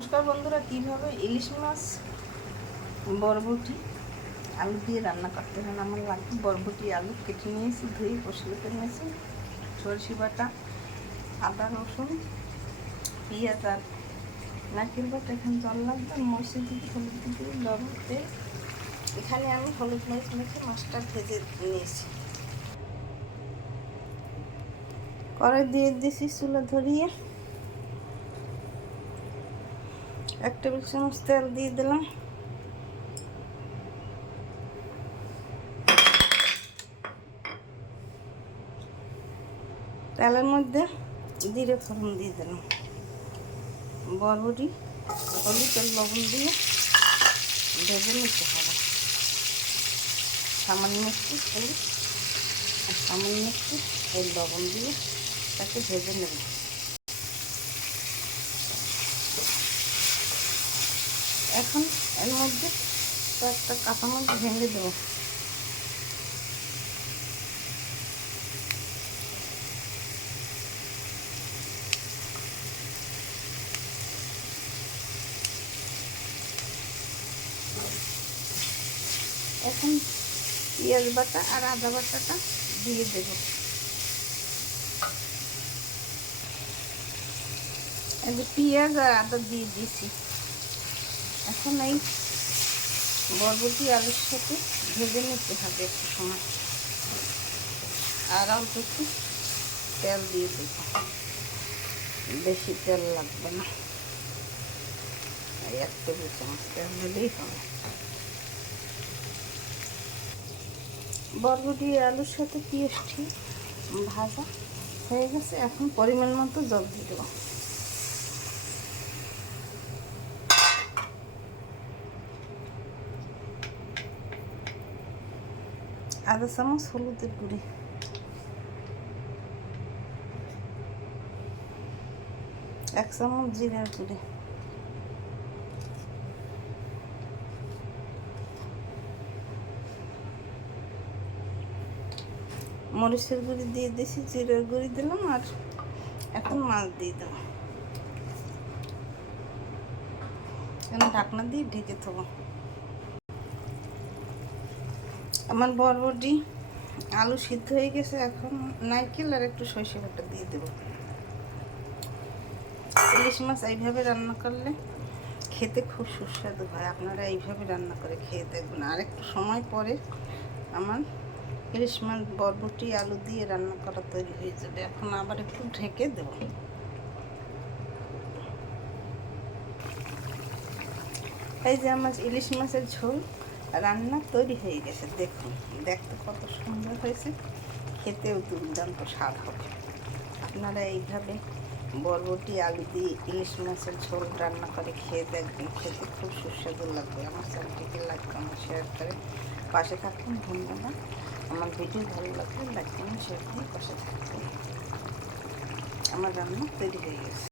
নমস্কার বন্ধুরা, কীভাবে ইলিশ মাছ বরবটি আলু দিয়ে রান্না করতে হয়। আমার লাগবে বরবটি আলু কেটে নিয়েছি, ধুয়ে পরিষ্কার করে নিয়েছি, সরষে বাটা, আদা রসুন পেঁয়াজ আর নারকেল বাটা, এখানে জল লাগবে, মরিচের দিকে হলুদ দিকে লবণ তেল। এখানে আমি হলুদ মরিচ মেখে মাছটা ভেজে নিয়েছি। কড়াই দিয়ে দিয়েছি, চুলা ধরিয়ে 1 টেবিল চামচ তেল দিয়ে দিলাম। তেলের মধ্যে জিরে ফোড়ন দিয়ে দিলাম, বরবটি হলুদ আর লবণ দিয়ে ভেজে নিতে হবে। সামান্য একটু হলুদ আর সামান্য একটু এই লবণ দিয়ে তাকে ভেজে নেব। এখন এর মধ্যে একটা কাঁচামরিচ ভেঙে দেবো। এখন পেঁয়াজ বাটা আর আদা বাটাটা দিয়ে দেব। এই যে পেঁয়াজ আর আদা দিয়ে দিয়েছি। এখন এই বরবটি আলুর সাথে ভেজে নিতে হবে একটু সময়। আর অল্প একটু তেল দিয়ে দেব, বেশি তেল লাগবে না, 1 টেবিল চামচ তেল দিলেই হবে। বরবটি আলুর সাথে পেঁয়াজটি ভাজা হয়ে গেছে। এখন পরিমাণ মতো জল দিয়ে দেবো। আধা চামচ হলুদের গুঁড়ি, 1 চামচ জিরার গুঁড়ি, মরিচের গুঁড়ি দিয়ে দিয়েছি, জিরার গুঁড়ি দিলাম, আর এখন মাছ দিয়ে দেবো। এখন ঢাকনা দিয়ে ঢেকে দেবো। আমার বরবটি আলু সিদ্ধ হয়ে গেছে। এখন নারকেল আর একটু সরষে বাটা দিয়ে দেবো। ইলিশ মাছ এইভাবে রান্না করলে খেতে খুব সুস্বাদু হয়। আপনারা এইভাবে রান্না করে খেয়ে দেখবেন। আর একটু সময় পরে আমার ইলিশ মাছ বরবটি আলু দিয়ে রান্না করা তৈরি হয়ে যাবে। এখন আবার একটু ঢেকে দেব। এই যে আমার ইলিশ মাছের ঝোল রান্না তৈরি হয়ে গেছে। দেখুন, দেখতে কত সুন্দর হয়েছে, খেতেও দুর্দান্ত স্বাদ হবে। আপনারা এইভাবে বরবটি আলু দিয়ে ইলিশ মাছের ঝোল রান্না করে খেয়ে দেখবেন, খেতে খুব সুস্বাদু লাগবে। আমার চ্যানেলটিকে লাইক কমেন্ট শেয়ার করে পাশে থাকুন। ধন্যবাদ। আমার ভিডিও ভালো লাগলে লাইক কমেন্ট শেয়ার করে পাশে থাকুন। আমার রান্না তৈরি হয়ে গেছে।